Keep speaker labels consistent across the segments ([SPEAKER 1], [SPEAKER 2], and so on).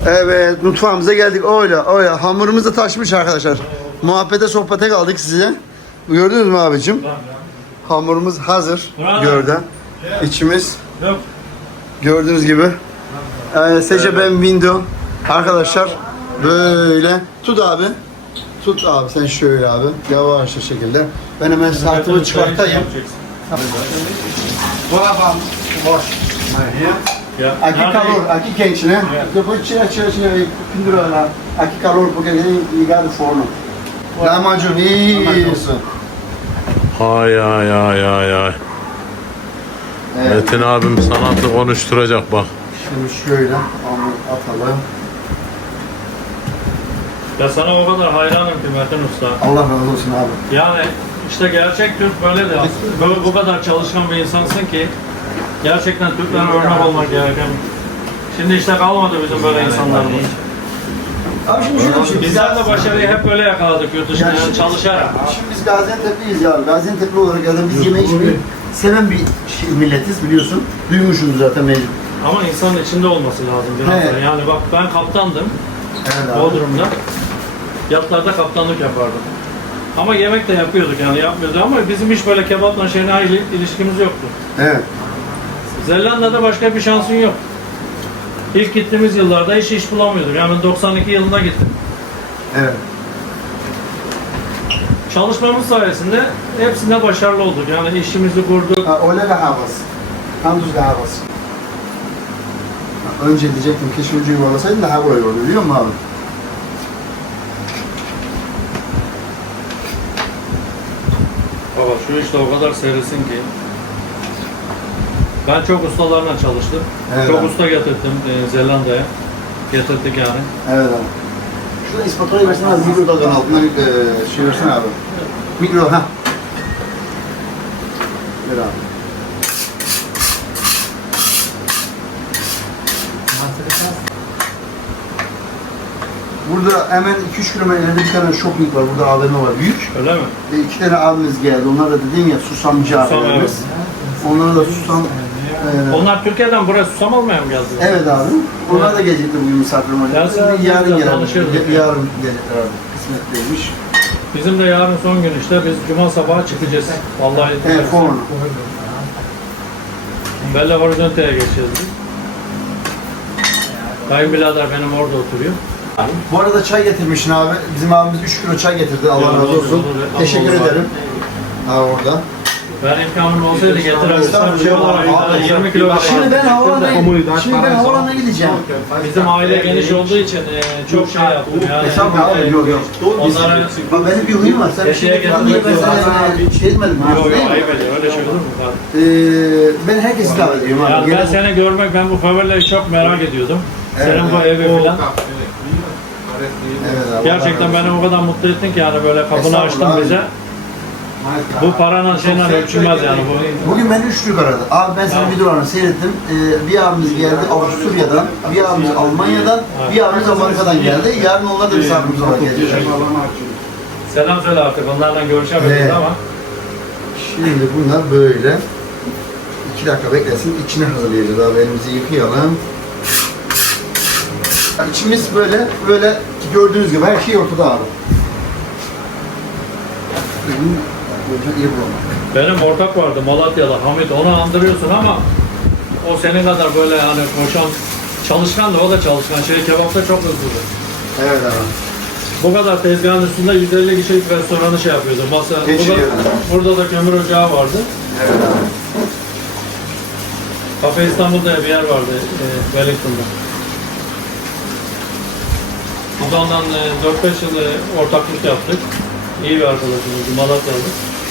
[SPEAKER 1] Evet, mutfağımıza geldik. Öyle. Hamurumuz da taşmış arkadaşlar. Muhabbete, sohbete kaldık size. Gördünüz mü abicim? Hamurumuz hazır. Gördün. İçimiz gördüğünüz gibi. Sece ben window. Arkadaşlar böyle. Tut abi. Tut abi sen şöyle abi. Yavaş şekilde. Ben hemen saatimi çıkartayım. Volabam boş. Aqui calor, aqui quente, né? Depois tira e pendura lá. Aqui calor porque vem ligado o forno. Lahmacun, isso.
[SPEAKER 2] Ay ay ay ay ay.
[SPEAKER 1] Evet.
[SPEAKER 2] Metin abim sanatı konuşturacak bak.
[SPEAKER 1] Şimdi şöyle onu atalım.
[SPEAKER 3] Ya sana o kadar hayranım ki Metin Usta.
[SPEAKER 1] Allah razı olsun abi.
[SPEAKER 3] Yani işte gerçek Türk böyle de aslında. Böyle bu kadar çalışkan bir insansın ki gerçekten Türklere örnek olmak gereken. Şimdi işte kalmadı bizim böyle insanlarımız.
[SPEAKER 1] Abi şimdi şöyle bir şey.
[SPEAKER 3] Bizler de başarıyı hep böyle yakaladık yurt dışında yani çalışarak.
[SPEAKER 1] Şimdi biz Gaziantep'liyiz ya. Gaziantep'li olarak yani biz yeme içmeyi seven bir milletiz biliyorsun. Duymuşsunuz zaten mecbur.
[SPEAKER 3] Ama insanın içinde olması lazım biraz
[SPEAKER 1] Evet.
[SPEAKER 3] da. Yani bak ben kaptandım
[SPEAKER 1] Evet abi.
[SPEAKER 3] Bodrum'da. Yatlarda kaptanlık yapardım. Ama yemek de yapıyorduk yani yapmıyorduk ama bizim hiç böyle kebapla şeyle ilişkimiz yoktu.
[SPEAKER 1] Evet.
[SPEAKER 3] Zelanda'da başka bir şansın yok. İlk gittiğimiz yıllarda hiç iş bulamıyorduk. Yani 92 yılında gittim.
[SPEAKER 1] Evet.
[SPEAKER 3] Çalışmamız sayesinde hepsinde başarılı olduk. Yani işimizi kurduk.
[SPEAKER 1] Olha garrafas. Tam düz garrafas. Önce diyecektim keşke ucu yuvarlasaydın daha kolay olurdu biliyor musun abi?
[SPEAKER 3] Baba şu işte o kadar serisin ki. Ben çok ustalarla çalıştım.
[SPEAKER 1] Evet
[SPEAKER 3] çok
[SPEAKER 1] abi.
[SPEAKER 3] usta getirdim Zelanda'ya. Getirdik yani.
[SPEAKER 1] Evet abi. Şurada ispatolayı versene abi, mikrodalganın altından şey versene abi. Mikro, ha. Ver abi. Burada hemen 2-3 kilometre ileride bir tane shopping var, burada AVM var, büyük.
[SPEAKER 3] Öyle mi?
[SPEAKER 1] 2 tane abimiz geldi, onlar da dediğim ya susamcı abilerimiz. Onlara da susam...
[SPEAKER 3] Onlar Türkiye'den buraya susam almaya mı geldiler?
[SPEAKER 1] Evet abi. Onlar da gelecekti bugün misafirim olacak.
[SPEAKER 3] Gelsin,
[SPEAKER 1] Şimdi yarın
[SPEAKER 3] biz de
[SPEAKER 1] gelelim.
[SPEAKER 3] tanışırdık.
[SPEAKER 1] Yarın gelecekler abi. Kısmetliymiş.
[SPEAKER 3] Bizim de yarın son gün işte biz cuma sabahı çıkacağız. Vallahi.
[SPEAKER 1] Evet, forno.
[SPEAKER 3] Bella Horizonte'ye geçeceğiz biz. Kayınbirader benim orada oturuyor.
[SPEAKER 1] Bu arada çay getirmişsin abi. Bizim abimiz 3 kilo çay getirdi. Allah razı olsun.
[SPEAKER 3] Olur.
[SPEAKER 1] Teşekkür
[SPEAKER 3] Allah.
[SPEAKER 1] ederim. Ha orada.
[SPEAKER 3] Ben imkanım olsaydı getirebilirsem
[SPEAKER 1] Estağfurullah.
[SPEAKER 3] 20 kilo
[SPEAKER 1] Şimdi ben havalarına gideceğim.
[SPEAKER 3] Bizim aile geniş olduğu için çok şey yaptım yani.
[SPEAKER 1] Estağfurullah abi, yok.
[SPEAKER 3] Onlara
[SPEAKER 1] Bak benim bir huyum var. Sen bir
[SPEAKER 3] Eşeğe
[SPEAKER 1] şey niye ben sana şey etmedim mi?
[SPEAKER 3] yok
[SPEAKER 1] Değil mi?
[SPEAKER 3] ayıp ediyor öyle şey olur mu kardeşim?
[SPEAKER 1] Ben herkesi davet ediyorum abi.
[SPEAKER 3] Yani ben
[SPEAKER 1] Gene-
[SPEAKER 3] seni görmek, ben bu favelayı çok merak ediyordum.
[SPEAKER 1] Evet,
[SPEAKER 3] Senin bu evi falan.
[SPEAKER 1] Evet abi.
[SPEAKER 3] Gerçekten beni o kadar mutlu ettin ki yani böyle kapını açtın
[SPEAKER 1] Estağfurullah
[SPEAKER 3] bize. Bu paranın şeyle ölçülmez yani bu.
[SPEAKER 1] Bugün beni 3 büyük aradı. Abi ben senin videolarını seyrettim. Bir abimiz geldi Avusturya'dan, bir abimiz Almanya'dan, bir abimiz Amerika'dan geldi. Yarın onlar da misafirimiz olarak gelecek.
[SPEAKER 3] Selam söyle artık onlarla görüşemeyiz
[SPEAKER 1] Evet.
[SPEAKER 3] ama.
[SPEAKER 1] Şimdi bunlar böyle. 2 dakika beklesin. İçini hazırlayacağız abi. Elimizi yıkayalım. İçimiz böyle gördüğünüz gibi her şey ortada abi. İyi bulamadık.
[SPEAKER 3] Benim ortak vardı Malatya'da Hamit, onu andırıyorsun ama o senin kadar böyle hani koşan, çalışkan da o da çalışkan. Kebapta çok hızlıdır.
[SPEAKER 1] Evet abi.
[SPEAKER 3] Bu kadar tezgahın üstünde 150 kişilik restoranı şey yapıyordu. Masa,
[SPEAKER 1] Geçiyor.
[SPEAKER 3] burada da kömür ocağı vardı.
[SPEAKER 1] Evet abi.
[SPEAKER 3] Kafe İstanbul'da bir yer vardı Wellington'da. Biz ondan 4-5 yıl ortaklık yaptık. İyi bir arkadaşımız, Malatyalı.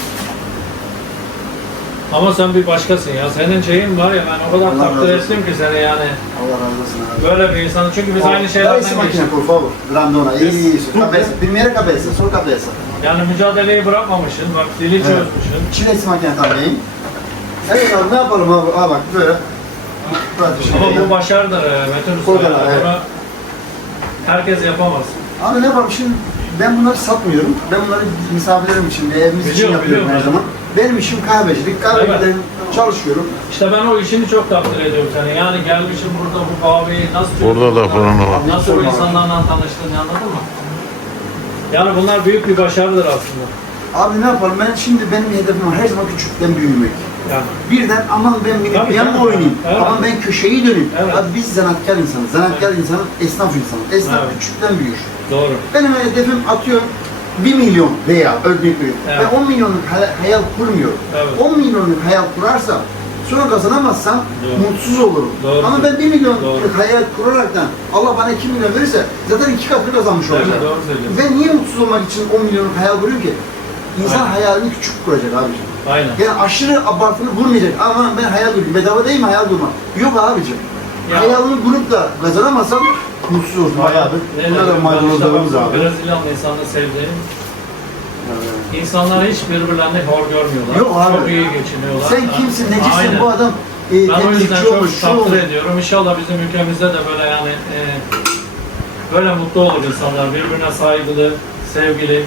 [SPEAKER 3] Ama sen bir başkasın ya. Senin şeyin var ya, ben o kadar
[SPEAKER 1] Allah
[SPEAKER 3] takdir
[SPEAKER 1] razı olsun.
[SPEAKER 3] ettim ki seni yani.
[SPEAKER 1] Allah razı olsun abi.
[SPEAKER 3] Böyle bir insanı, çünkü biz aynı
[SPEAKER 1] Dá
[SPEAKER 3] şeylerden
[SPEAKER 1] esse máquina,
[SPEAKER 3] geçtik.
[SPEAKER 1] por favor. Grandona.
[SPEAKER 3] Biz-
[SPEAKER 1] Isso. Cabeça. Primeira cabeça, só cabeça.
[SPEAKER 3] Yani mücadeleyi bırakmamışsın, bak dili
[SPEAKER 1] Evet.
[SPEAKER 3] çözmüşsün.
[SPEAKER 1] Tira esse máquina também. Evet abi ne yapalım abi? Aa bak böyle.
[SPEAKER 3] Ama bu başarıdır Metin Usta.
[SPEAKER 1] O kadar,
[SPEAKER 3] Yani
[SPEAKER 1] evet.
[SPEAKER 3] bunu herkes yapamaz.
[SPEAKER 1] Abi ne yapalım şimdi ben bunları satmıyorum. Ben bunları misafirlerim için ve evimiz için
[SPEAKER 3] Biliyorum,
[SPEAKER 1] yapıyorum her
[SPEAKER 3] biliyorum.
[SPEAKER 1] zaman. Benim işim kahvecilik. Kahveciden çalışıyorum.
[SPEAKER 3] İşte ben o işini çok takdir ediyorum seni. Yani gelmişim burada bu kahveyi nasıl
[SPEAKER 2] Burada da fırını var.
[SPEAKER 3] nasıl bu insanlarla tanıştın, anladın mı? Yani bunlar büyük bir başarıdır aslında.
[SPEAKER 1] Abi ne yapalım? Ben şimdi benim hedefim her zaman küçükten büyümek.
[SPEAKER 3] Yani.
[SPEAKER 1] Birden aman ben
[SPEAKER 3] Tabii,
[SPEAKER 1] minik bir yanma
[SPEAKER 3] tabii.
[SPEAKER 1] oynayayım.
[SPEAKER 3] Evet.
[SPEAKER 1] Aman ben köşeyi döneyim.
[SPEAKER 3] Evet.
[SPEAKER 1] Abi biz zanaatkar insanız. Zanaatkar insanın, esnaf insanı. Esnaf
[SPEAKER 3] Evet.
[SPEAKER 1] küçükten büyür.
[SPEAKER 3] Doğru.
[SPEAKER 1] Benim hedefim atıyorum 1 milyon veya örnek veriyorum.
[SPEAKER 3] Evet.
[SPEAKER 1] Ben 10 milyonluk hayal kurmuyorum.
[SPEAKER 3] Evet.
[SPEAKER 1] 10 milyonluk hayal kurarsam sonra kazanamazsam
[SPEAKER 3] Doğru.
[SPEAKER 1] mutsuz olurum.
[SPEAKER 3] Doğru.
[SPEAKER 1] Ama ben 1 milyonluk
[SPEAKER 3] Doğru.
[SPEAKER 1] hayal kuraraktan Allah bana 2 milyon verirse zaten 2 katını kazanmış
[SPEAKER 3] Evet,
[SPEAKER 1] olacağım.
[SPEAKER 3] doğru söylüyorsun.
[SPEAKER 1] Ben niye mutsuz olmak için 10 milyonluk hayal kuruyorum ki? İnsan
[SPEAKER 3] Aynen.
[SPEAKER 1] hayalini küçük kuracak abiciğim.
[SPEAKER 3] Aynen.
[SPEAKER 1] Yani aşırı abartılı vurmayacak. Aman ben hayal kurayım. Bedava değil mi hayal kurmak? Yok abicim.
[SPEAKER 3] Ya.
[SPEAKER 1] Hayalini kurup da kazanamazsam mutsuz olsun. Bayağı bir. Burada da maydanozlarımız abi.
[SPEAKER 3] Brezilyalı insanı sevdiğim. İnsanlar hiç birbirlerini hor görmüyorlar.
[SPEAKER 1] Yok abi.
[SPEAKER 3] Çok iyi geçiniyorlar.
[SPEAKER 1] Sen kimsin, necisin
[SPEAKER 3] Aynen.
[SPEAKER 1] bu adam
[SPEAKER 3] Ben o yüzden
[SPEAKER 1] temizlikçi
[SPEAKER 3] çok
[SPEAKER 1] olmuş, şu
[SPEAKER 3] takdir
[SPEAKER 1] olmuş.
[SPEAKER 3] ediyorum. İnşallah bizim ülkemizde de böyle yani böyle mutlu olur insanlar. Birbirine saygılı, sevgili.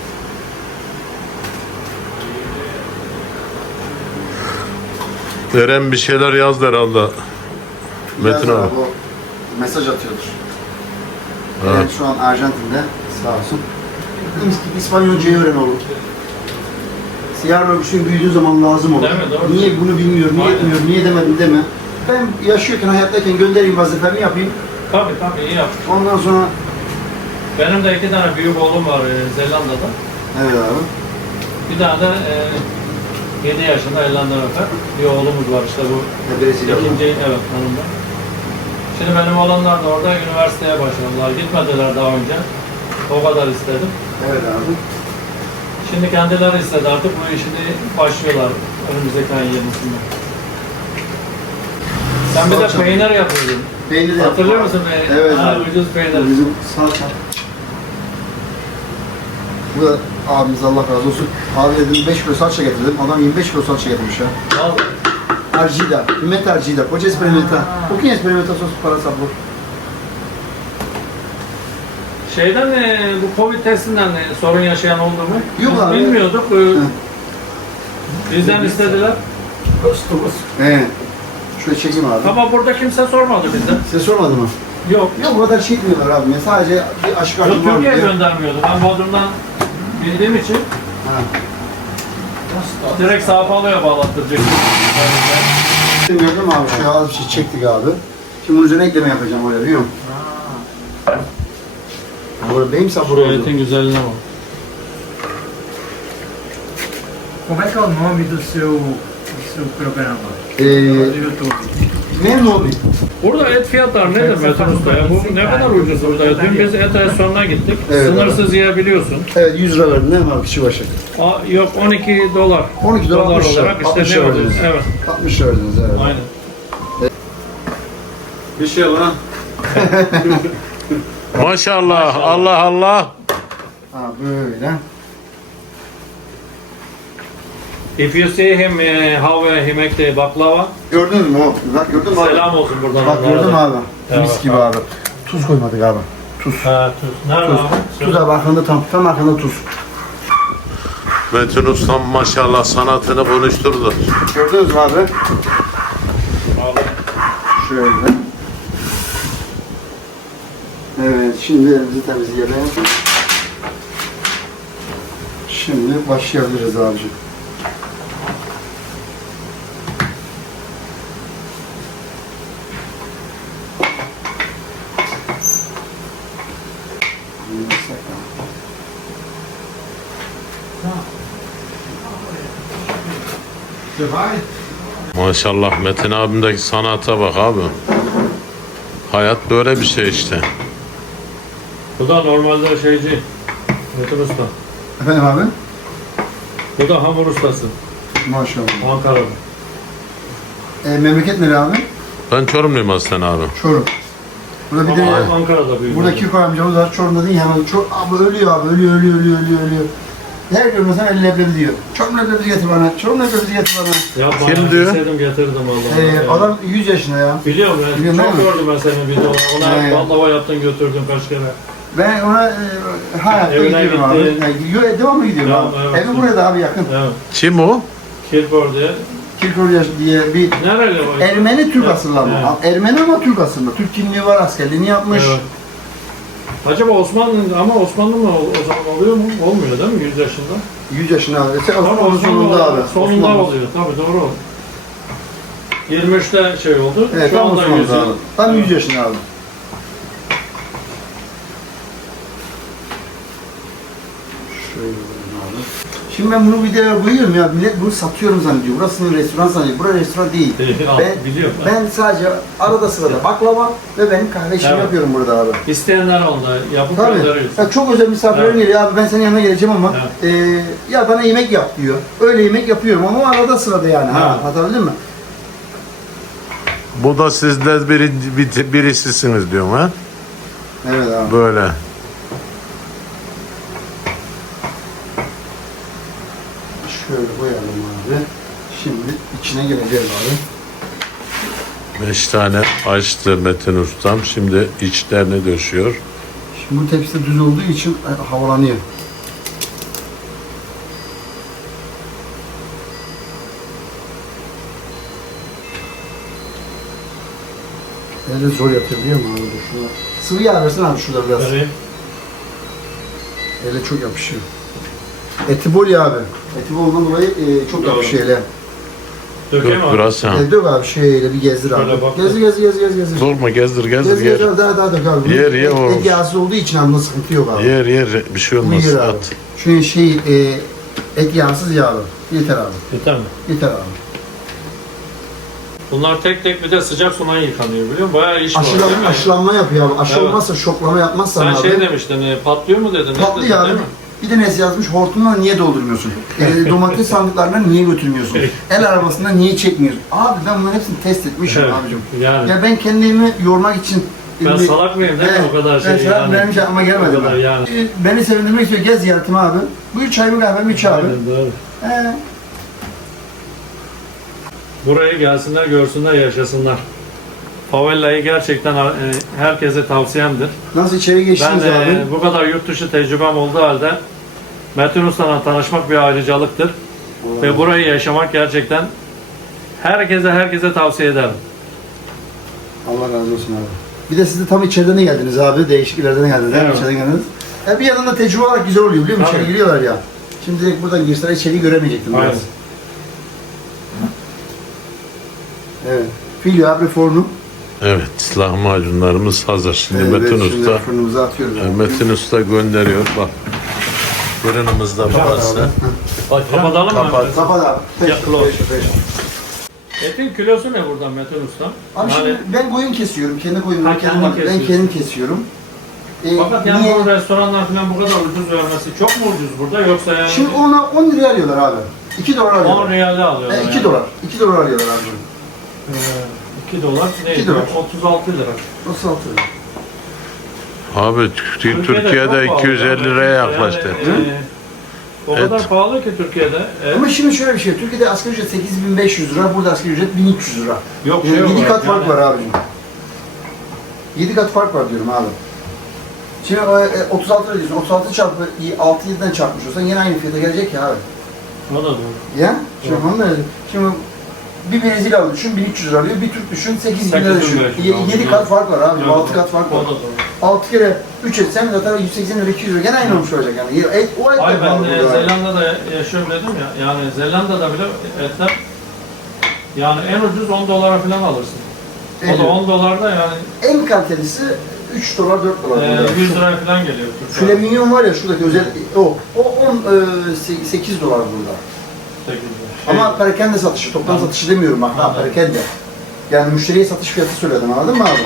[SPEAKER 2] Eren bir şeyler yazdı herhalde. Metin
[SPEAKER 1] Biraz
[SPEAKER 2] abi.
[SPEAKER 1] daha bu mesaj atıyordur.
[SPEAKER 2] Evet.
[SPEAKER 1] Evet, şu an Arjantin'de sağ olsun. İspanyolcayı öğren oğlum. Yarın bir şey büyüdüğü zaman lazım olur.
[SPEAKER 3] Değil mi? Doğru.
[SPEAKER 1] Niye bunu bilmiyor, niye
[SPEAKER 3] Aynen.
[SPEAKER 1] etmiyor, niye demedim deme. Ben yaşıyorken, hayattayken göndereyim vazifemi yapayım.
[SPEAKER 3] Tabii iyi yaptın.
[SPEAKER 1] Ondan sonra...
[SPEAKER 3] Benim de 2 tane büyük oğlum var Zelanda'da.
[SPEAKER 1] Evet abi.
[SPEAKER 3] Bir tane de 7 yaşında Ellen'den öper. Bir oğlumuz var işte bu.
[SPEAKER 1] Brezilya'da.
[SPEAKER 3] İkinci, evet hanımda. Şimdi benim oğlanlar da orada üniversiteye başladılar. Gitmediler daha önce. O kadar istedim.
[SPEAKER 1] Evet abi.
[SPEAKER 3] Şimdi kendileri istedi artık bu işini başlıyorlar önümüzdeki ayın 20'sinde. Sen bir de
[SPEAKER 1] Salça.
[SPEAKER 3] peynir yapıyordun.
[SPEAKER 1] Peynir de
[SPEAKER 3] Hatırlıyor
[SPEAKER 1] yaptım.
[SPEAKER 3] musun peynir?
[SPEAKER 1] Evet
[SPEAKER 3] Ha,
[SPEAKER 1] abi.
[SPEAKER 3] ucuz peynir.
[SPEAKER 1] Bizim salça. Bu da abimiz Allah razı olsun. Abi dedim 5 kilo salça getirdim. Adam 25 kilo salça getirmiş ya.
[SPEAKER 3] Al.
[SPEAKER 1] Argida, pimenta argida, pode experimentar. Um pouquinho experimenta só para sabor.
[SPEAKER 3] Şeyden bu Covid testinden sorun yaşayan oldu mu?
[SPEAKER 1] Yok
[SPEAKER 3] Biz
[SPEAKER 1] abi.
[SPEAKER 3] bilmiyorduk. Bizden istediler.
[SPEAKER 1] He. Şöyle çekeyim abi.
[SPEAKER 3] Ama burada kimse sormadı bizden.
[SPEAKER 1] Size sormadı mı?
[SPEAKER 3] Yok.
[SPEAKER 1] Yok o kadar çekmiyorlar abi. Sadece bir aşk
[SPEAKER 3] Yok,
[SPEAKER 1] acım var
[SPEAKER 3] Türkiye
[SPEAKER 1] diye.
[SPEAKER 3] göndermiyordu. Ben Bodrum'dan bildiğim için
[SPEAKER 1] Ha.
[SPEAKER 3] direkt Sao Paulo'ya bağlattıracak.
[SPEAKER 1] Şimdi gördün mü abi? Şöyle az bir şey çektik abi. Şimdi bunun üzerine ekleme yapacağım öyle biliyor musun? Burada benim sabır oldu.
[SPEAKER 3] Etin güzelliğine bak.
[SPEAKER 4] Como é que é o nome do seu programa? Do YouTube?
[SPEAKER 1] Memnun oldum.
[SPEAKER 3] Burada et fiyatları nedir Metin Usta ya? Bu ne kadar ucuz burada et? Dün biz et restoranına gittik.
[SPEAKER 1] Evet,
[SPEAKER 3] Sınırsız yiyebiliyorsun.
[SPEAKER 1] Evet 100 lira verdim değil mi abi kişi başı?
[SPEAKER 3] Yok 12 dolar.
[SPEAKER 1] 12 dolar 60 lira.
[SPEAKER 3] olarak işte
[SPEAKER 1] 60
[SPEAKER 3] ne
[SPEAKER 1] lira
[SPEAKER 3] oluyor?
[SPEAKER 1] verdiniz.
[SPEAKER 3] Evet.
[SPEAKER 1] 60 lira verdiniz evet.
[SPEAKER 3] Aynen. Bir şey lan.
[SPEAKER 2] Maşallah. Allah Allah.
[SPEAKER 1] Ha böyle.
[SPEAKER 3] If you see him how he make the baklava,
[SPEAKER 1] Gördünüz mü o? Bak gördün mü abi?
[SPEAKER 3] selam olsun buradan.
[SPEAKER 1] Bak
[SPEAKER 3] onlara
[SPEAKER 1] gördün mü
[SPEAKER 3] da.
[SPEAKER 1] abi?
[SPEAKER 3] Evet,
[SPEAKER 1] Mis gibi abi. Tuz koymadık abi. Tuz.
[SPEAKER 3] Ha, tuz. Nerede
[SPEAKER 1] Tuz.
[SPEAKER 3] abi?
[SPEAKER 1] Tuz abi arkanda tam arkanda tuz.
[SPEAKER 2] Metin Ustam maşallah sanatını konuşturdu.
[SPEAKER 1] Gördünüz mü abi?
[SPEAKER 3] Abi.
[SPEAKER 1] Şöyle. Evet şimdi elimizi temizleyelim. Şimdi başlayabiliriz abicim.
[SPEAKER 2] Maşallah Metin abimdeki sanata bak abi. Hayat böyle bir şey işte.
[SPEAKER 3] Bu da normalde şeyci. Metin Usta.
[SPEAKER 1] Efendim abi?
[SPEAKER 3] Bu da hamur ustası.
[SPEAKER 1] Maşallah.
[SPEAKER 3] Ankara'da.
[SPEAKER 1] Memleket nere abi?
[SPEAKER 2] Ben Çorumluyum aslen abi.
[SPEAKER 1] Çorum. Burada bir de
[SPEAKER 3] Ama Ankara'da büyük.
[SPEAKER 1] buradaki Yukarı amcamız var. Çorum'da değil hemen. Abi ölüyor abi. Ölüyor. Her görmesen el leblebi diyor. Çorum leblebisi getir bana. Çorum leblebisi getir bana.
[SPEAKER 3] Ya
[SPEAKER 2] Kim
[SPEAKER 3] bayağı
[SPEAKER 2] diyor?
[SPEAKER 3] istedim getirdim vallahi.
[SPEAKER 1] Adam 100 yaşında ya.
[SPEAKER 3] Biliyorum ben.
[SPEAKER 1] Biliyorum,
[SPEAKER 3] Çok
[SPEAKER 1] değil mi?
[SPEAKER 3] gördüm ben senin videolarını. Ona
[SPEAKER 1] Evet.
[SPEAKER 3] baklava yaptın götürdün kaç kere.
[SPEAKER 1] Ben ona hayatta
[SPEAKER 3] Evine
[SPEAKER 1] gidiyorum abi.
[SPEAKER 3] gittin.
[SPEAKER 1] Yani, devamlı gidiyorum
[SPEAKER 3] Tamam,
[SPEAKER 1] abi.
[SPEAKER 3] evet.
[SPEAKER 1] Evi burada abi yakın.
[SPEAKER 3] Evet.
[SPEAKER 2] Kim o?
[SPEAKER 3] Kilgore diye.
[SPEAKER 1] Kilgore diye bir
[SPEAKER 3] Nereli o?
[SPEAKER 1] Ermeni Türk
[SPEAKER 3] Evet,
[SPEAKER 1] asıllı ama.
[SPEAKER 3] evet.
[SPEAKER 1] Ermeni ama Türk asıllı. Türk kimliği var, askerliğini yapmış.
[SPEAKER 3] Evet. Acaba Osmanlı ama Osmanlı mı o zaman oluyor mu? Olmuyor değil mi 100 yaşında?
[SPEAKER 1] 100 yaşında abi.
[SPEAKER 3] Tamam,
[SPEAKER 1] Osmanlı sonunda abi.
[SPEAKER 3] Sonunda
[SPEAKER 1] Osmanlı.
[SPEAKER 3] oluyor tabii doğru. 23'te şey oldu.
[SPEAKER 1] Evet,
[SPEAKER 3] Şu
[SPEAKER 1] tam
[SPEAKER 3] anda
[SPEAKER 1] Osmanlı
[SPEAKER 3] 100
[SPEAKER 1] abi. Tam 100 yaşında abi. Şöyle abi. Şimdi ben bunu videoya koyuyorum ya, millet bunu satıyorum zannediyor. Burası restoran zannediyor. Burası restoran değil.
[SPEAKER 3] Biliyorum.
[SPEAKER 1] Ben sadece arada sırada baklava ve benim kahve işimi
[SPEAKER 3] Evet.
[SPEAKER 1] yapıyorum burada abi.
[SPEAKER 3] İsteyenler onda yapıp
[SPEAKER 1] Tabii.
[SPEAKER 3] gönderiyoruz.
[SPEAKER 1] Ya çok özel misafirlerim
[SPEAKER 3] Evet.
[SPEAKER 1] geliyor abi, ben senin yanına geleceğim ama ya bana yemek yap diyor. Öyle yemek yapıyorum ama arada sırada yani. Ha,
[SPEAKER 3] Evet.
[SPEAKER 1] anlatabildim mi?
[SPEAKER 2] Bu da sizler birisisiniz diyorum ha?
[SPEAKER 1] Evet abi.
[SPEAKER 2] Böyle.
[SPEAKER 1] Şöyle koyalım abi. Şimdi içine gireceğiz abi.
[SPEAKER 2] 5 tane açtı Metin Ustam. Şimdi içlerini döşüyor.
[SPEAKER 1] Şimdi bu tepsi de düz olduğu için havalanıyor. Elde zor yatıyor biliyor musun abi? Dur şuna. Sıvı yağ versene abi şurada biraz.
[SPEAKER 3] Vereyim.
[SPEAKER 1] Ele çok yapışıyor. Eti bol ya abi. Eti boldan dolayı çok
[SPEAKER 3] Doğru.
[SPEAKER 1] yapışıyor ele.
[SPEAKER 3] Dökeyim
[SPEAKER 2] Dök
[SPEAKER 3] abi.
[SPEAKER 2] biraz ha.
[SPEAKER 1] Elde yok abi şöyle bir gezdir abi.
[SPEAKER 3] Şöyle bak.
[SPEAKER 1] Gezdir.
[SPEAKER 2] Durma gezdir gezdir
[SPEAKER 1] Gezdir
[SPEAKER 2] yer.
[SPEAKER 1] daha dök abi.
[SPEAKER 2] Yer, yer o.
[SPEAKER 1] Et yağsız olduğu için abi sıkıntı yok abi.
[SPEAKER 2] Yer bir şey
[SPEAKER 1] Bu
[SPEAKER 2] olmaz.
[SPEAKER 1] yer abi.
[SPEAKER 2] At.
[SPEAKER 1] Şu et yağsız yağlı. Yeter abi.
[SPEAKER 3] Yeter mi?
[SPEAKER 1] Yeter abi.
[SPEAKER 3] Bunlar tek tek bir de sıcak suyla yıkanıyor biliyor musun? Bayağı iş var değil mi?
[SPEAKER 1] Aşılanma yapıyor abi. Aşı
[SPEAKER 3] Evet.
[SPEAKER 1] olmazsa şoklama yapmazsan
[SPEAKER 3] Sen
[SPEAKER 1] abi.
[SPEAKER 3] şey demiştin, patlıyor mu dedin? Ne
[SPEAKER 1] Tatlı
[SPEAKER 3] dedin,
[SPEAKER 1] ya abi.
[SPEAKER 3] değil mi?
[SPEAKER 1] Bir de nesi yazmış? Hortumla niye doldurmuyorsun? Domates sandıklarına niye götürmüyorsun? El arabasında niye çekmiyorsun? Abi ben bunların hepsini test etmişim
[SPEAKER 3] Evet,
[SPEAKER 1] abicim.
[SPEAKER 3] yani.
[SPEAKER 1] Ya ben kendimi yormak için...
[SPEAKER 3] Ben salak mıyım değil mi o kadar şey
[SPEAKER 1] ben salak
[SPEAKER 3] yani?
[SPEAKER 1] benim şey ama gelmedim
[SPEAKER 3] O kadar
[SPEAKER 1] ben.
[SPEAKER 3] yani.
[SPEAKER 1] Beni sevindirmek istiyor. Gel ziyaretime abi. Buyur çayımı kahvemi iç abi.
[SPEAKER 3] Aynen, doğru.
[SPEAKER 1] He.
[SPEAKER 3] Burayı gelsinler, görsünler, yaşasınlar. Favela'yı gerçekten herkese tavsiyemdir.
[SPEAKER 1] Nasıl içeri
[SPEAKER 3] Ben
[SPEAKER 1] geçtiniz abi?
[SPEAKER 3] bu kadar yurt dışı tecrübem olduğu halde Metin Usta'la tanışmak bir ayrıcalıktır. Ve burayı yaşamak gerçekten herkese tavsiye ederim.
[SPEAKER 1] Allah razı olsun abi. Bir de siz de tam içeriden geldiniz abi. Değişik ilerden geldiniz.
[SPEAKER 3] Evet.
[SPEAKER 1] İçeriden geldiniz. Bir yandan da tecrübe olarak güzel oluyor biliyor musun?
[SPEAKER 3] Tabii.
[SPEAKER 1] İçeri giriyorlar ya. Şimdi direkt buradan girseler içeriği göremeyecektim biraz.
[SPEAKER 3] Aynen.
[SPEAKER 1] Evet. Filyo abi fornu.
[SPEAKER 2] Evet lahmacunlarımız hazır. Şimdi Metin
[SPEAKER 1] şimdi
[SPEAKER 2] Usta
[SPEAKER 1] fırınımıza atıyoruz. abi.
[SPEAKER 2] Metin Usta gönderiyor. Bak. Fırınımızda burası.
[SPEAKER 3] Kapatalım mı?
[SPEAKER 2] Kapat.
[SPEAKER 1] Kapat abi. Peş,
[SPEAKER 3] Yakılı
[SPEAKER 1] peş,
[SPEAKER 3] olsun.
[SPEAKER 1] peş.
[SPEAKER 3] Etin kilosu ne buradan Metin Usta?
[SPEAKER 1] Abi şimdi ben koyun kesiyorum. Kendi koyunumu
[SPEAKER 3] Ha,
[SPEAKER 1] kendim
[SPEAKER 3] kendin
[SPEAKER 1] ben kendim kesiyorum.
[SPEAKER 3] Fakat yani
[SPEAKER 1] niye?
[SPEAKER 3] bu restoranlar falan bu kadar ucuz vermesi çok mu ucuz burada yoksa yani
[SPEAKER 1] Şimdi ona 10 liraya alıyorlar abi. 2 dolar
[SPEAKER 3] 10
[SPEAKER 1] alıyorlar.
[SPEAKER 3] riyalde alıyorlar
[SPEAKER 1] 2
[SPEAKER 3] yani.
[SPEAKER 1] dolar. 2 dolar alıyorlar abi.
[SPEAKER 3] 2 dolar neydi?
[SPEAKER 1] 2 dolar.
[SPEAKER 3] 36 lira.
[SPEAKER 1] Nasıl altı lira?
[SPEAKER 2] Abi Türkiye'de
[SPEAKER 3] çok pahalı.
[SPEAKER 2] 250 liraya yaklaştı.
[SPEAKER 3] Yani, o kadar
[SPEAKER 2] Et.
[SPEAKER 3] pahalı ki Türkiye'de.
[SPEAKER 1] Ama şimdi şöyle bir şey, Türkiye'de asgari ücret 8.500 lira, burada asgari ücret 1.300 lira.
[SPEAKER 3] Yok
[SPEAKER 1] Yani
[SPEAKER 3] şey
[SPEAKER 1] 7
[SPEAKER 3] olarak
[SPEAKER 1] kat fark
[SPEAKER 3] yani.
[SPEAKER 1] var abicim. 7 kat fark var diyorum abi. Şimdi 36 lira diyorsun, 36 çarpı 6-7'den çarpmış olsan yine aynı fiyata gelecek ya abi.
[SPEAKER 3] O da doğru.
[SPEAKER 1] Ya? Şimdi onu da şimdi bir Brezilyalı düşün 1.300 lira alıyor, bir Türk düşün 8.000 lira düşün.
[SPEAKER 3] 8.500
[SPEAKER 1] 7 kat fark var abi,
[SPEAKER 3] Evet.
[SPEAKER 1] 6 kat fark
[SPEAKER 3] O
[SPEAKER 1] var.
[SPEAKER 3] da doğru.
[SPEAKER 1] 6 kere 3 etsen zaten 180 lira 200 lira gene aynı olmuş olacak yani. O et
[SPEAKER 3] Ay
[SPEAKER 1] de
[SPEAKER 3] ben
[SPEAKER 1] pahalı burada abi.
[SPEAKER 3] Zelanda'da yaşıyorum dedim ya. Yani Zelanda'da bile etler yani en ucuz 10 dolara falan alırsın. O da
[SPEAKER 1] Evet.
[SPEAKER 3] 10 dolarda yani
[SPEAKER 1] En kalitelisi 3 dolar 4 dolar. burada.
[SPEAKER 3] 100 liraya falan geliyor Türk
[SPEAKER 1] Filet mignon var ya şuradaki özel o 8 dolar burada. Ama perakende satışı, toptan satışı demiyorum bak. Ha, perakende. Yani müşteriye satış fiyatı söyledim anladın mı abi?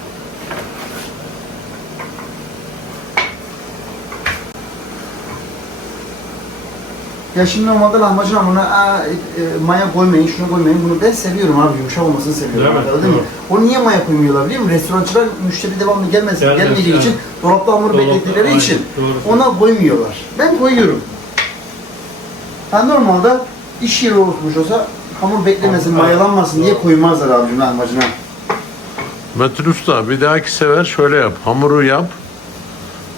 [SPEAKER 1] Ya şimdi normalde lahmacun hamuruna maya koymayın, şunu koymayın. Bunu ben seviyorum abi, yumuşak olmasını seviyorum.
[SPEAKER 3] Evet,
[SPEAKER 1] Anladın mı?
[SPEAKER 3] evet.
[SPEAKER 1] O niye maya koymuyorlar biliyor musun? Restorançılar müşteri devamlı gelmediği
[SPEAKER 3] yani.
[SPEAKER 1] için, dolapta hamuru
[SPEAKER 3] Dolapta,
[SPEAKER 1] bekledikleri
[SPEAKER 3] aynen,
[SPEAKER 1] için
[SPEAKER 3] doğru.
[SPEAKER 1] ona koymuyorlar. Ben koyuyorum. Ha normalde iş yeri olmuş olsa hamur beklemesin,
[SPEAKER 3] Evet.
[SPEAKER 1] mayalanmasın diye koymazlar abicim lahmacuna.
[SPEAKER 2] Metin Usta bir dahaki sefer şöyle yap. Hamuru yap.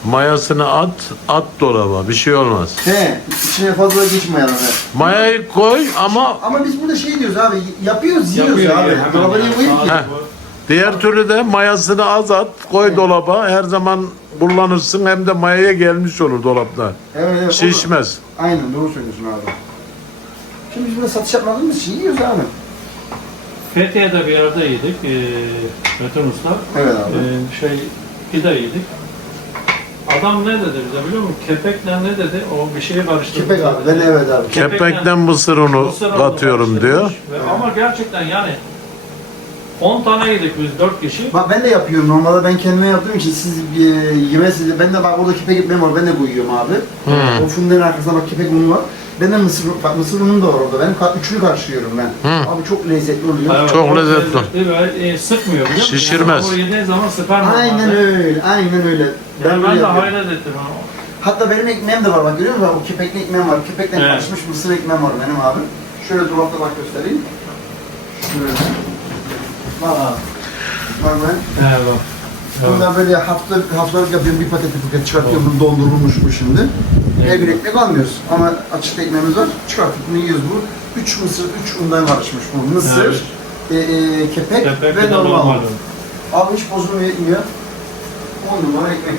[SPEAKER 2] Mayasını at dolaba. Bir şey olmaz.
[SPEAKER 1] He, içine fazla geçmeyelim. He.
[SPEAKER 2] Mayayı koy ama
[SPEAKER 1] Ama biz burada şey diyoruz abi, yapıyoruz, yiyoruz
[SPEAKER 3] Yapıyor,
[SPEAKER 1] abi.
[SPEAKER 3] hemen
[SPEAKER 1] Dolaba niye
[SPEAKER 3] ya.
[SPEAKER 1] koyayım ki?
[SPEAKER 2] Heh. Diğer türlü de mayasını az at, koy dolaba. Her zaman kullanırsın, hem de mayaya gelmiş olur dolapta.
[SPEAKER 1] Evet, evet.
[SPEAKER 2] Şişmez.
[SPEAKER 1] Aynen, doğru söylüyorsun abi. Şimdi biz burada satış yapmadığımız için yiyoruz abi.
[SPEAKER 3] Fethiye'de bir yerde yedik. Metin Usta.
[SPEAKER 1] Evet abi.
[SPEAKER 3] Pide yedik. Adam ne dedi bize biliyor musun? Kepekle ne dedi? O bir şeye karıştırdı.
[SPEAKER 1] Kepek abi, ben evet abi.
[SPEAKER 2] Kepekten mısır unu katıyorum diyor.
[SPEAKER 3] Ama gerçekten yani 10 tane yedik biz 4 kişi.
[SPEAKER 1] Bak ben de yapıyorum normalde, ben kendime yaptığım için siz yemezsiniz. Ben de bak orada kepek ekmeğim var, ben de koyuyorum abi. O fındığın arkasında bak kepek unu var. Ben de mısır unum da var orada. Benim üçünü karıştırıyorum ben. Abi çok lezzetli oluyor.
[SPEAKER 3] Evet,
[SPEAKER 2] Çok
[SPEAKER 3] o
[SPEAKER 2] lezzetli.
[SPEAKER 3] Ve sıkmıyor biliyor musun?
[SPEAKER 2] Şişirmez.
[SPEAKER 3] Yani o yediğin zaman sıkar mı?
[SPEAKER 1] Aynen öyle, aynen öyle.
[SPEAKER 3] Ben
[SPEAKER 1] böyle
[SPEAKER 3] de
[SPEAKER 1] yapıyorum.
[SPEAKER 3] hayret ettim.
[SPEAKER 1] Hatta benim ekmeğim de var bak, görüyor musun? O kepekli ekmeğim var. Kepekten
[SPEAKER 3] Evet.
[SPEAKER 1] karışmış mısır ekmeğim var benim abi. Şöyle dolapta bak göstereyim. Şöyle. Bak abi. Bak ben.
[SPEAKER 3] Evet.
[SPEAKER 1] Bundan böyle haftalık yapıyorum, bir paket çıkartıyorum, bunu dondurulmuş bu şimdi. Her gün ekmek almıyoruz ama açık ekmeğimiz var, çıkartıp bunu yiyoruz bu. 3 mısır, 3 undan karışmış bu. Mısır, kepek ve normal. Abi hiç bozulmuyor. 10 numara ekmek.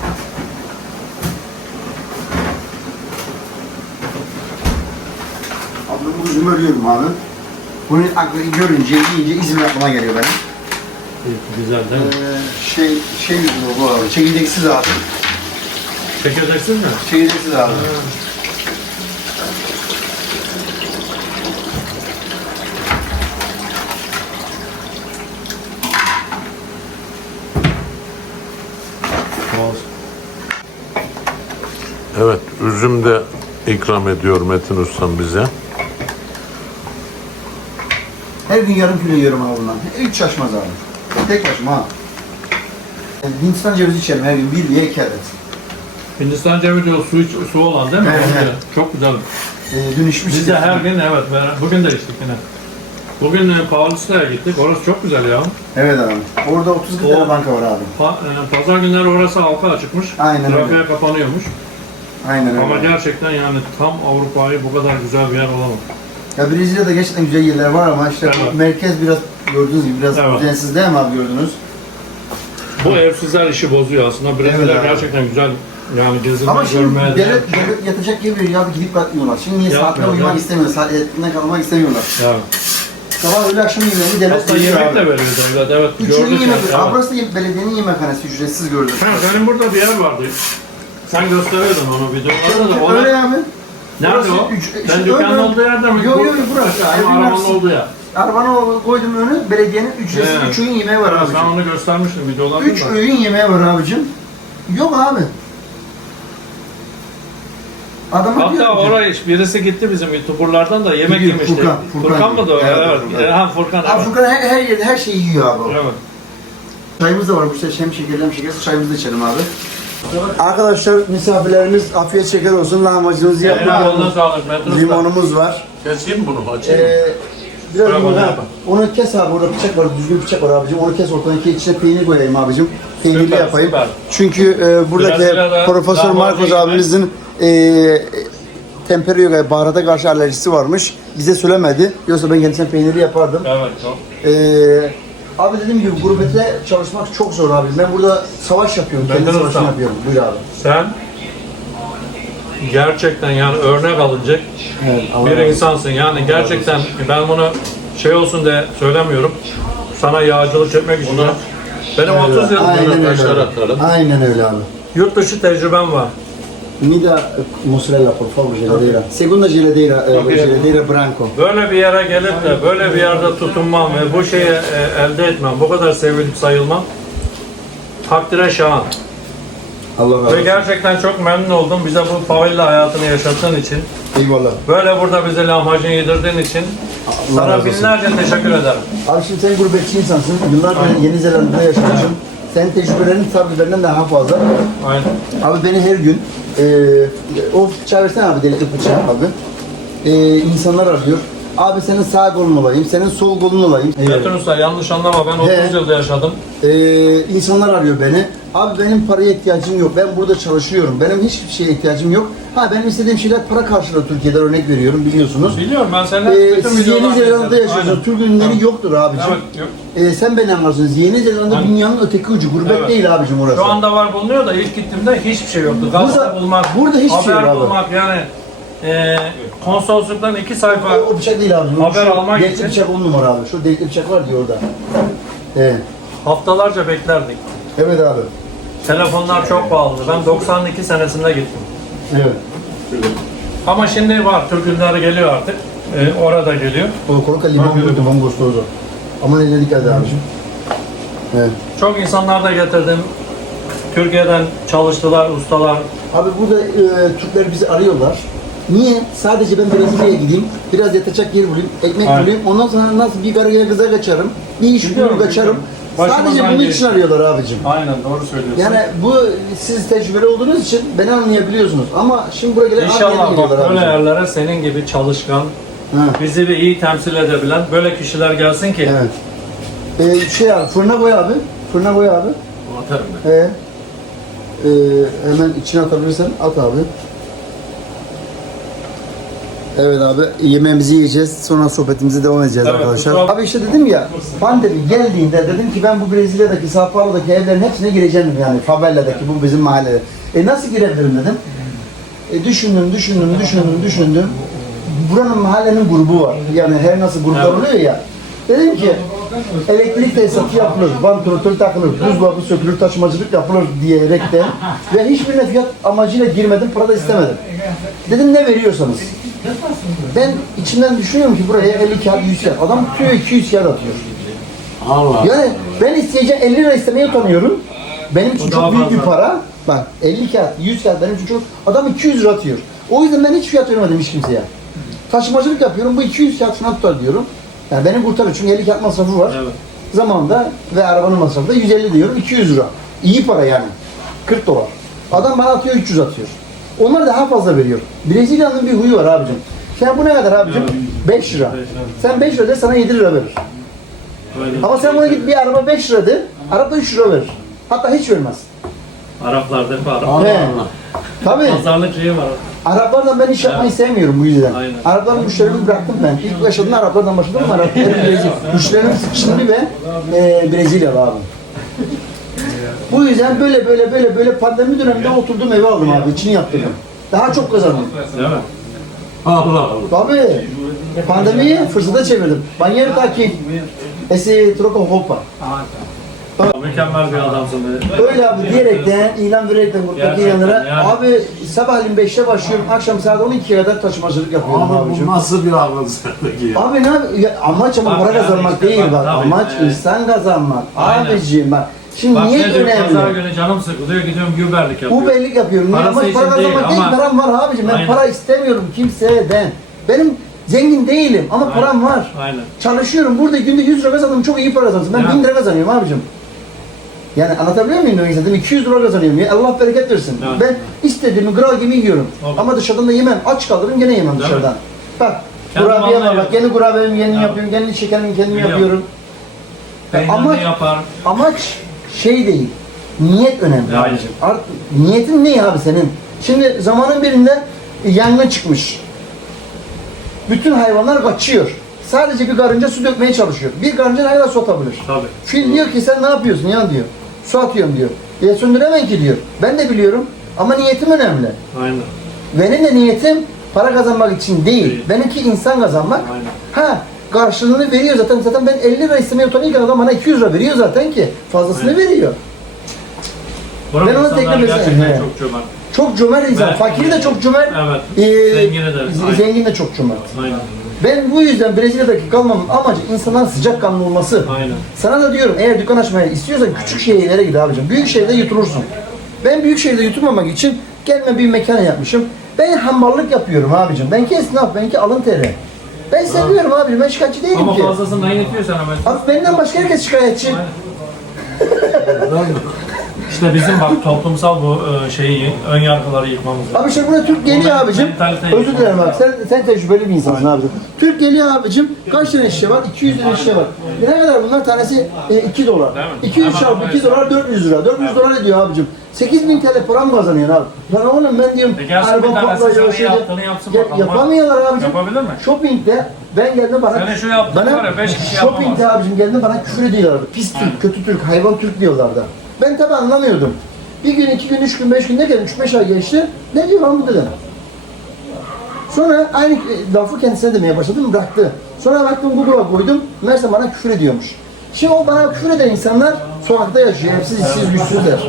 [SPEAKER 1] Abi bu üzümü ölüyorum abi. Bunu görünce, yiyince İzmir aklıma geliyor benim.
[SPEAKER 3] Güzel değil mi?
[SPEAKER 1] Şey yüzünden bu abi, çekirdeksiz abi.
[SPEAKER 3] Çekirdeksiz mi?
[SPEAKER 1] Çekirdeksiz abi.
[SPEAKER 2] Evet, üzüm de ikram ediyor Metin Ustam bize.
[SPEAKER 1] Her gün yarım kilo yiyorum abi bundan. Hiç şaşmaz abi. Tek başıma ha. Hindistan cevizi içerim her gün, bir veya 2 adet.
[SPEAKER 3] Hindistan cevizi o su olan değil mi?
[SPEAKER 1] Evet, evet.
[SPEAKER 3] Çok güzel.
[SPEAKER 1] Dün içmiştik.
[SPEAKER 3] Biz de her gün evet, bugün de içtik yine. Bugün Paulus'ta'ya gittik. Orası çok güzel ya.
[SPEAKER 1] Evet abi. Orada 30 tane banka var abi.
[SPEAKER 3] Pazar günleri orası halka açıkmış.
[SPEAKER 1] Aynen öyle.
[SPEAKER 3] Trafiğe kapanıyormuş.
[SPEAKER 1] Aynen öyle.
[SPEAKER 3] Ama gerçekten yani tam Avrupa'yı bu kadar güzel bir yer olamaz.
[SPEAKER 1] Ya Brezilya'da gerçekten güzel yerler var ama işte
[SPEAKER 3] Evet.
[SPEAKER 1] merkez biraz gördüğünüz gibi biraz
[SPEAKER 3] Evet.
[SPEAKER 1] düzensiz değil mi abi, gördünüz?
[SPEAKER 3] Bu evsizler işi bozuyor aslında. Brezilya
[SPEAKER 1] Evet abi.
[SPEAKER 3] gerçekten güzel yani
[SPEAKER 1] Ama
[SPEAKER 3] gezilmek,
[SPEAKER 1] şimdi
[SPEAKER 3] görmeye değer.
[SPEAKER 1] devlet yatacak gibi veriyor abi, gidip bakmıyorlar. Şimdi niye
[SPEAKER 3] Yapmıyor,
[SPEAKER 1] saatte uyumak
[SPEAKER 3] evet.
[SPEAKER 1] istemiyorlar, saatine kalmak istemiyorlar.
[SPEAKER 3] Ya.
[SPEAKER 1] Sabah öğle akşam yemeğini devlet
[SPEAKER 3] Aslında
[SPEAKER 1] veriyor
[SPEAKER 3] yemek
[SPEAKER 1] abi.
[SPEAKER 3] de veriyor devlet. Evet,
[SPEAKER 1] Üçünün
[SPEAKER 3] gördük.
[SPEAKER 1] yemek,
[SPEAKER 3] yani,
[SPEAKER 1] abi burası da belediyenin yemekhanesi, ücretsiz gördüm.
[SPEAKER 3] Ha, senin burada bir yer vardı. Sen gösteriyordun onu videolarda da.
[SPEAKER 1] Öyle
[SPEAKER 3] Ona...
[SPEAKER 1] abi.
[SPEAKER 3] Nerede
[SPEAKER 1] Burası
[SPEAKER 3] o?
[SPEAKER 1] işte
[SPEAKER 3] Sen dükkanın
[SPEAKER 1] öyle.
[SPEAKER 3] olduğu yerde mi?
[SPEAKER 1] Yok, yok, burası.
[SPEAKER 3] Ama
[SPEAKER 1] Evin
[SPEAKER 3] arabanın
[SPEAKER 1] karşısı.
[SPEAKER 3] olduğu yer.
[SPEAKER 1] Arabanı koydum önü, belediyenin ücretsiz
[SPEAKER 3] Evet.
[SPEAKER 1] 3 öğün yemeği var
[SPEAKER 3] Evet,
[SPEAKER 1] abicim.
[SPEAKER 3] sen onu göstermiştin videolarda
[SPEAKER 1] 3
[SPEAKER 3] da.
[SPEAKER 1] öğün yemeği var abicim. Yok abi. Adama diyor
[SPEAKER 3] Hatta
[SPEAKER 1] ki,
[SPEAKER 3] oraya birisi gitti bizim YouTuber'lardan da yemek
[SPEAKER 1] Gidiyor,
[SPEAKER 3] yemişti.
[SPEAKER 1] Furkan
[SPEAKER 3] mı da o?
[SPEAKER 1] Evet,
[SPEAKER 3] Evet.
[SPEAKER 1] Furkan.
[SPEAKER 3] Ha Furkan.
[SPEAKER 1] Abi
[SPEAKER 3] Evet.
[SPEAKER 1] Furkan her yerde her şeyi yiyor abi.
[SPEAKER 3] Evet.
[SPEAKER 1] Çayımız da var, bu işte hem şekerli hem şekersiz, çayımızı da içelim abi. Arkadaşlar, misafirlerimiz afiyet şeker olsun, lahmacunumuzu
[SPEAKER 3] Eline koluna
[SPEAKER 1] yapmak.
[SPEAKER 3] sağlık. Metin Usta.
[SPEAKER 1] Limonumuz var.
[SPEAKER 2] Keseyim bunu, açayım.
[SPEAKER 1] Biraz
[SPEAKER 3] Bravo,
[SPEAKER 1] limon,
[SPEAKER 3] bravo.
[SPEAKER 1] onu kes abi, orada bıçak var, düzgün bıçak var abicim. Onu kes ortadan, içine peynir koyayım abicim. Peynirli
[SPEAKER 3] Süper,
[SPEAKER 1] yapayım.
[SPEAKER 3] süper.
[SPEAKER 1] Çünkü buradaki
[SPEAKER 3] Brezilya'da
[SPEAKER 1] Profesör
[SPEAKER 3] lahmacun
[SPEAKER 1] Marcos
[SPEAKER 3] yemek-
[SPEAKER 1] abimizin temperioya, baharata karşı alerjisi varmış. Bize söylemedi. Yoksa ben kendisine peynirli yapardım.
[SPEAKER 3] Evet çok.
[SPEAKER 1] Abi dediğim gibi gurbette çalışmak çok zor abi. Ben burada savaş yapıyorum,
[SPEAKER 3] Ben
[SPEAKER 1] kendi
[SPEAKER 3] de
[SPEAKER 1] savaşımı
[SPEAKER 3] ustam.
[SPEAKER 1] yapıyorum. Buyur abi.
[SPEAKER 3] Sen gerçekten yani örnek alınacak bir insansın. Yani gerçekten ben bunu şey olsun diye söylemiyorum. Sana yağcılık çekmek için. Benim 30 yıl
[SPEAKER 1] Aynen
[SPEAKER 2] taşlar
[SPEAKER 1] öyle.
[SPEAKER 2] atarım.
[SPEAKER 1] Aynen öyle abi.
[SPEAKER 3] yurt dışı tecrübem var.
[SPEAKER 1] Mida mozzarella por favor, geladeira. Segunda geladeira, geladeira branco.
[SPEAKER 3] Böyle bir yere gelip de böyle bir yerde tutunmam ve bu şeyi elde etmem, bu kadar sevilip sayılmam takdire şayan.
[SPEAKER 1] Allah razı
[SPEAKER 3] Ve
[SPEAKER 1] olsun.
[SPEAKER 3] gerçekten çok memnun oldum bize bu favela hayatını yaşattığın için.
[SPEAKER 1] Eyvallah.
[SPEAKER 3] Böyle burada bize lahmacun yedirdiğin için
[SPEAKER 1] Allah razı
[SPEAKER 3] sana
[SPEAKER 1] olsun.
[SPEAKER 3] binlerce teşekkür ederim.
[SPEAKER 1] Abi şimdi sen gurbetçi insansın. Yıllarca Yeni Zelanda'da yaşamışsın. Senin tecrübelerin tabii benden daha fazla.
[SPEAKER 3] Aynen.
[SPEAKER 1] Abi beni her gün o bıçağı versene abi, delikli bıçağı abi. İnsanlar arıyor. Abi senin sağ kolun olayım, senin sol kolun olayım.
[SPEAKER 3] Metin Usta yanlış anlama ben 30
[SPEAKER 1] He.
[SPEAKER 3] yılda yaşadım.
[SPEAKER 1] İnsanlar arıyor beni. Abi benim paraya ihtiyacım yok. Ben burada çalışıyorum. Benim hiçbir şeye ihtiyacım yok. Ha benim istediğim şeyler para karşılığı Türkiye'de örnek veriyorum biliyorsunuz.
[SPEAKER 3] Biliyorum ben senden
[SPEAKER 1] Siz Yeni Zelanda'da yaşıyorsunuz. Türk ürünleri yoktur abicim.
[SPEAKER 3] Evet, yok.
[SPEAKER 1] Sen beni anlarsınız. Yeni Zelanda
[SPEAKER 3] Aynen.
[SPEAKER 1] dünyanın öteki ucu. Gurbet
[SPEAKER 3] Evet.
[SPEAKER 1] değil abicim orası.
[SPEAKER 3] Şu anda var bulunuyor da ilk gittiğimde hiçbir şey yoktu.
[SPEAKER 1] Burada-
[SPEAKER 3] Gazete bulmak,
[SPEAKER 1] burada hiçbir şey
[SPEAKER 3] haber
[SPEAKER 1] yok abi.
[SPEAKER 3] bulmak yani konsolosluktan 2 sayfa
[SPEAKER 1] O bıçak değil abicim.
[SPEAKER 3] Haber almak
[SPEAKER 1] delikli
[SPEAKER 3] için-
[SPEAKER 1] bıçak 10 numara abi. Şu delikli bıçak var diyor orada. Evet.
[SPEAKER 3] haftalarca beklerdik.
[SPEAKER 1] Evet abi.
[SPEAKER 3] Telefonlar çok pahalıydı. Ben 92 senesinde gittim.
[SPEAKER 1] Evet.
[SPEAKER 3] Ama şimdi var. Türk ürünleri geliyor artık. Orada geliyor.
[SPEAKER 1] O konuka limon koydum Hongostozo. Ama ne dikkat et abicim. Evet.
[SPEAKER 3] Çok insanlar da getirdim. Türkiye'den çalıştılar, ustalar.
[SPEAKER 1] Abi burada Türkler bizi arıyorlar. Niye? Sadece ben Brezilya'ya gideyim, biraz yatacak yer bulayım, ekmek
[SPEAKER 3] Aynen.
[SPEAKER 1] bulayım, ondan sonra nasıl bir karıya kıza kaçarım, bir iş
[SPEAKER 3] Biliyorum,
[SPEAKER 1] bulur kaçarım.
[SPEAKER 3] Başımızdan
[SPEAKER 1] Sadece bunun için
[SPEAKER 3] geçti.
[SPEAKER 1] arıyorlar abicim.
[SPEAKER 3] Aynen doğru söylüyorsun.
[SPEAKER 1] Yani bu siz tecrübeli olduğunuz için beni anlayabiliyorsunuz. Ama şimdi buraya gelen
[SPEAKER 3] İnşallah bak böyle
[SPEAKER 1] abicim.
[SPEAKER 3] yerlere senin gibi çalışkan,
[SPEAKER 1] Ha.
[SPEAKER 3] bizi bir iyi temsil edebilen böyle kişiler gelsin ki.
[SPEAKER 1] Evet. Şey abi, fırına koy abi. Fırına koy abi.
[SPEAKER 3] Atarım ben.
[SPEAKER 1] Hemen içine atabilirsen at abi. Evet abi, yemeğimizi yiyeceğiz, sonra sohbetimize devam edeceğiz
[SPEAKER 3] Evet,
[SPEAKER 1] arkadaşlar.
[SPEAKER 3] kusura-
[SPEAKER 1] Abi işte dedim ya, pandemi geldiğinde dedim ki ben bu Brezilya'daki, Sao Paulo'daki evlerin hepsine gireceğim yani, faveladaki, bu bizim mahallede. Nasıl girebilirim dedim. Düşündüm. Buranın mahallenin grubu var. Yani her nasıl gruplar oluyor ya. Dedim ki elektrik tesisatı yapılır, vantilatör takılır, buzdolabı sökülür, taşımacılık yapılır diyerekten ve hiçbirine fiyat amacıyla girmedim, para da istemedim. Dedim ne veriyorsanız. Ben içimden düşünüyorum ki buraya 50 kağıt 100 kağıt. Adam tutuyor 200 kağıt atıyor.
[SPEAKER 2] Allah.
[SPEAKER 1] Yani ben isteyeceğim 50 lira istemeye utanıyorum. Benim için
[SPEAKER 3] O daha
[SPEAKER 1] çok büyük bir
[SPEAKER 3] fazla.
[SPEAKER 1] para. Bak 50 kağıt, 100 kağıt benim için çok. Adam 200 lira atıyor. O yüzden ben hiç fiyat vermedim hiç kimseye. Taşımacılık yapıyorum. Bu 200 kağıt şuna tutar diyorum. Yani benim kurtarır çünkü 50 kağıt masrafı var.
[SPEAKER 3] Evet.
[SPEAKER 1] Zamanında ve arabanın masrafı da 150 diyorum. 200 lira. İyi para yani. 40 dolar. Adam bana atıyor 300 atıyor. Onlar daha fazla veriyor. Brezilya'nın bir huyu var abicim. Sen bu ne kadar abicim? 5 lira. Sen 5 lira de sana 7 lira verir.
[SPEAKER 3] Öyle.
[SPEAKER 1] Ama sen buna git bir araba 5 lira de, araba 3 lira verir. Hatta hiç vermez.
[SPEAKER 3] Araplar değil mi? Arap.
[SPEAKER 2] Allah
[SPEAKER 1] He.
[SPEAKER 2] Allah.
[SPEAKER 1] Tabii.
[SPEAKER 3] Pazarlık şeyi var.
[SPEAKER 1] Araplardan ben iş yapmayı sevmiyorum bu yüzden.
[SPEAKER 3] Aynen.
[SPEAKER 1] Arapların müşterilerini bıraktım ben. İlk yaşadığımda Araplardan başladım ama Arapların müşterilerim Çinli ve Brezilyalı abi. Bu yüzden böyle pandemi döneminde oturdum eve aldım abi. İçini yaptırdım. Daha çok kazandım.
[SPEAKER 3] Değil mi?
[SPEAKER 2] Allah Allah.
[SPEAKER 1] Tabii. Pandemiyi fırsata çevirdim. Banyer takip. Esi tropa hopa.
[SPEAKER 3] Mükemmel bir adamsın.
[SPEAKER 1] Öyle abi diyerekten, ilan vererekten buradaki
[SPEAKER 3] Gerçekten
[SPEAKER 1] ilanlara.
[SPEAKER 3] yani.
[SPEAKER 1] Abi sabahleyin 5'te başlıyorum. Akşam saat 12'ye kadar taşımacılık yapıyorum
[SPEAKER 2] Abi
[SPEAKER 1] abicim.
[SPEAKER 2] bu nasıl bir akıl sendeki ya?
[SPEAKER 1] Abi ne ya, amaç ama
[SPEAKER 3] Bak
[SPEAKER 1] para
[SPEAKER 3] yani
[SPEAKER 1] kazanmak
[SPEAKER 3] işte
[SPEAKER 1] değil
[SPEAKER 3] bak,
[SPEAKER 1] bak.
[SPEAKER 3] tabii,
[SPEAKER 1] Amaç
[SPEAKER 3] evet.
[SPEAKER 1] insan kazanmak.
[SPEAKER 3] Aynen.
[SPEAKER 1] Abiciğim bak. Şimdi
[SPEAKER 3] Bak
[SPEAKER 1] niyet
[SPEAKER 3] ne diyor, pazar
[SPEAKER 1] önemli.
[SPEAKER 3] günü canım sıkılıyor, gidiyorum güberlik yapıyorum.
[SPEAKER 1] Uberlik yapıyorum. Niye?
[SPEAKER 3] Parası
[SPEAKER 1] Amaç para
[SPEAKER 3] için değil
[SPEAKER 1] kazanmak değil.
[SPEAKER 3] ama-
[SPEAKER 1] Param var abicim. Ben
[SPEAKER 3] Aynen.
[SPEAKER 1] para istemiyorum kimseden. Benim zengin değilim ama
[SPEAKER 3] Aynen.
[SPEAKER 1] param var.
[SPEAKER 3] Aynen.
[SPEAKER 1] Çalışıyorum. Burada günde 100 lira kazandım. Çok iyi para kazandım. Ben
[SPEAKER 3] Ya.
[SPEAKER 1] 1000 lira kazanıyorum abicim. Yani anlatabiliyor muyum demek istedim? 200 lira kazanıyorum ya. Allah bereket versin.
[SPEAKER 3] Evet.
[SPEAKER 1] Ben istediğimi kral gibi yiyorum.
[SPEAKER 3] Tabii.
[SPEAKER 1] Ama dışarıdan da yemem. Aç kalırım gene yemem
[SPEAKER 3] Değil
[SPEAKER 1] dışarıdan. Bak
[SPEAKER 3] Kendim
[SPEAKER 1] kurabiye var bak.
[SPEAKER 3] anlıyorum.
[SPEAKER 1] Kendi kurabiyemi kendim
[SPEAKER 3] Evet.
[SPEAKER 1] yapıyorum. Kendi şekerimi kendim
[SPEAKER 3] Biliyorum.
[SPEAKER 1] yapıyorum.
[SPEAKER 3] Peynirini
[SPEAKER 1] Ama-
[SPEAKER 3] yapar.
[SPEAKER 1] Amaç şey değil. Niyet önemli
[SPEAKER 3] Aynen.
[SPEAKER 1] abicim. Niyetin ne abi senin? Şimdi zamanın birinde yangın çıkmış. Bütün hayvanlar kaçıyor. Sadece bir karınca su dökmeye çalışıyor. Bir karınca ne kadar su atabilir?
[SPEAKER 3] Tabii.
[SPEAKER 1] Fil diyor ki sen ne yapıyorsun ya diyor. Su atıyorum diyor. Söndüremem ki diyor. Ben de biliyorum ama niyetim önemli.
[SPEAKER 3] Aynen.
[SPEAKER 1] Benim de niyetim para kazanmak için değil.
[SPEAKER 3] Değil.
[SPEAKER 1] Benimki insan kazanmak.
[SPEAKER 3] Aynen.
[SPEAKER 1] Ha karşılığını veriyor zaten. Zaten ben 50 lira istemeye utanırken adam bana 200 lira veriyor zaten ki. Fazlasını
[SPEAKER 3] Aynen.
[SPEAKER 1] veriyor.
[SPEAKER 3] Buranın
[SPEAKER 1] Ben onu
[SPEAKER 3] insanlar
[SPEAKER 1] tekrar mesela-
[SPEAKER 3] gerçekten
[SPEAKER 1] He.
[SPEAKER 3] çok cömert.
[SPEAKER 1] Çok cömert insan.
[SPEAKER 3] Evet.
[SPEAKER 1] Fakiri de çok cömert.
[SPEAKER 3] Evet.
[SPEAKER 1] Ee,
[SPEAKER 3] Zengini de. Aynen.
[SPEAKER 1] Zengin de çok cömert.
[SPEAKER 3] Aynen.
[SPEAKER 1] Ben bu yüzden Brezilya'daki kalmamın amacı insanların sıcakkanlı olması.
[SPEAKER 3] Aynen.
[SPEAKER 1] Sana da diyorum eğer dükkan açmayı istiyorsan küçük şehirlere git abicim. Büyük şehirde yutulursun. Ben büyük şehirde yutulmamak için kendime bir mekan yapmışım. Ben hamballık yapıyorum abicim. Benki esnaf, benki alın teri. Ben seviyorum abicim. Ben şikayetçi değilim
[SPEAKER 3] Ama
[SPEAKER 1] ki.
[SPEAKER 3] fazlasını da yetiyor sana mesela.
[SPEAKER 1] Abi benden başka herkes şikayetçi.
[SPEAKER 3] Aynen. İşte bizim bak toplumsal bu şeyi, ön yargıları yıkmamız lazım.
[SPEAKER 1] Abi işte burada Türk geliyor
[SPEAKER 3] Bu
[SPEAKER 1] abicim.
[SPEAKER 3] mentaliteyi
[SPEAKER 1] Özür dilerim
[SPEAKER 3] yıkmamız
[SPEAKER 1] abi. Sen tecrübeli bir insansın abicim. Türk geliyor abicim. Kaç tane şişe var? 200 tane şişe var. Ne kadar bunlar? Tanesi 2 dolar.
[SPEAKER 3] Değil mi?
[SPEAKER 1] 200 çarpı 2 dolar 400 lira. 400 dolar ediyor abicim. 8.000 TL para mı kazanıyorsun abi? Lan oğlum ben diyorum.
[SPEAKER 3] Gelsin bir tanesi senin yaptığını yapsın bakalım.
[SPEAKER 1] Yapamıyorlar abicim.
[SPEAKER 3] Yapabilir mi?
[SPEAKER 1] Shopping'de ben geldim bana.
[SPEAKER 3] Senin şu yaptığın var ya, 5 kişi yapamaz.
[SPEAKER 1] Shopping'de abicim geldim bana küfür ediyorlardı. Pis Türk, kötü Türk, hayvan Türk diyorlardı. Ben tabi anlamıyordum. Bir gün, 2 gün, 3 gün, 5 gün derken 3-5 ay geçti. Ne diyor lan bu dedim. Sonra aynı lafı kendisine demeye başladım, bıraktı. Sonra baktım Google'a koydum, meğerse bana küfür ediyormuş. Şimdi o bana küfür eden insanlar sokakta yaşıyor, hepsiz işsiz güçsüzler.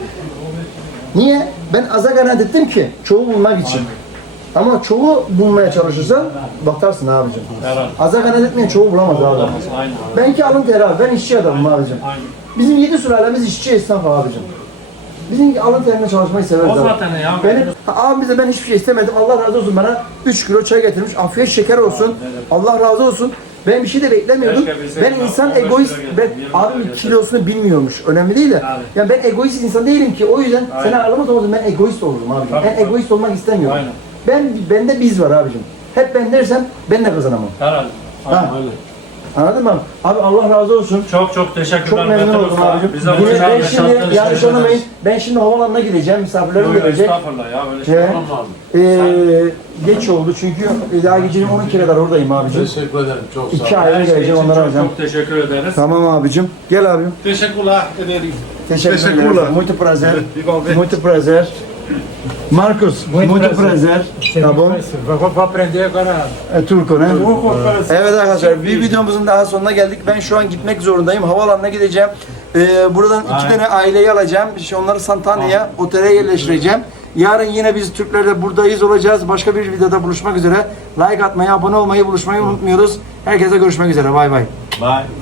[SPEAKER 1] Niye? Ben aza gayret ettim ki çoğu bulmak için. Ama çoğu bulmaya çalışırsan batarsın abicim.
[SPEAKER 3] Evet.
[SPEAKER 1] Aza gayret etmeyen çoğu bulamaz abi.
[SPEAKER 3] Aynen.
[SPEAKER 1] Benki alın teri abi, ben işçi adamım abicim.
[SPEAKER 3] Aynen.
[SPEAKER 1] Bizim 7 sülalemiz işçi esnaf abicim. Bizim alın terine çalışmayı severiz
[SPEAKER 3] O
[SPEAKER 1] abi.
[SPEAKER 3] zaten ya.
[SPEAKER 1] Benim, abimize ben hiçbir şey istemedim. Allah razı olsun bana 3 kilo çay getirmiş. Afiyet şeker olsun. Allah razı olsun. Ben bir şey de beklemiyordum.
[SPEAKER 3] Keşke bilseydim.
[SPEAKER 1] Ben insan
[SPEAKER 3] 15 kilo
[SPEAKER 1] egoist.
[SPEAKER 3] getirdim,
[SPEAKER 1] Ben
[SPEAKER 3] 20 kilo
[SPEAKER 1] abim
[SPEAKER 3] getirdim.
[SPEAKER 1] kilosunu bilmiyormuş. Önemli değil de.
[SPEAKER 3] Abi.
[SPEAKER 1] Yani ben egoist insan değilim ki. O yüzden
[SPEAKER 3] Aynen.
[SPEAKER 1] seni ağırlamaz olmadı. Ben egoist olurum abi.
[SPEAKER 3] Tabii,
[SPEAKER 1] Ben
[SPEAKER 3] tabii.
[SPEAKER 1] egoist olmak istemiyorum.
[SPEAKER 3] Aynen.
[SPEAKER 1] Bende biz var abicim. Hep ben dersem ben de kazanamam.
[SPEAKER 3] Herhalde.
[SPEAKER 1] Ha.
[SPEAKER 3] Aynen öyle.
[SPEAKER 1] Anladın mı? Abi Allah razı olsun.
[SPEAKER 3] Çok teşekkürler.
[SPEAKER 1] Çok memnun
[SPEAKER 3] Mete
[SPEAKER 1] oldum
[SPEAKER 3] Usta.
[SPEAKER 1] abicim.
[SPEAKER 3] Bize bu
[SPEAKER 1] Yine
[SPEAKER 3] güzel
[SPEAKER 1] ben
[SPEAKER 3] yaşattığın
[SPEAKER 1] şimdi
[SPEAKER 3] için
[SPEAKER 1] yanlış
[SPEAKER 3] teşekkür
[SPEAKER 1] anlamayın.
[SPEAKER 3] ederiz.
[SPEAKER 1] Ben şimdi havaalanına gideceğim. Misafirlerim
[SPEAKER 3] Yok,
[SPEAKER 1] gelecek.
[SPEAKER 3] estağfurullah ya, böyle şey
[SPEAKER 1] Evet.
[SPEAKER 3] olmam lazım.
[SPEAKER 1] Geç oldu çünkü daha gecenin 12'ye kadar oradayım abicim.
[SPEAKER 2] Teşekkür ederim. Çok sağ
[SPEAKER 1] 2
[SPEAKER 2] olun.
[SPEAKER 1] aile
[SPEAKER 3] Her şey
[SPEAKER 1] geleceğim
[SPEAKER 3] için
[SPEAKER 1] onları alacağım.
[SPEAKER 3] çok teşekkür ederiz.
[SPEAKER 1] Tamam abicim. Gel abim.
[SPEAKER 2] Teşekkürler ederim.
[SPEAKER 1] Teşekkürler. Muito prazer. Muito prazer. Marcos, muito prazer. Tá bom?
[SPEAKER 4] Vou aprender agora.
[SPEAKER 1] Turco ne? Evet arkadaşlar bir videomuzun daha sonuna geldik. Ben şu an gitmek zorundayım. Havaalanına gideceğim. Buradan 2 tane aileyi alacağım. İşte onları Santana'ya, otele yerleştireceğim. Yarın yine biz Türklerle buradayız olacağız. Başka bir videoda buluşmak üzere. Like atmayı, abone olmayı, buluşmayı unutmuyoruz. Herkese görüşmek üzere. Bay bay.
[SPEAKER 3] Bye.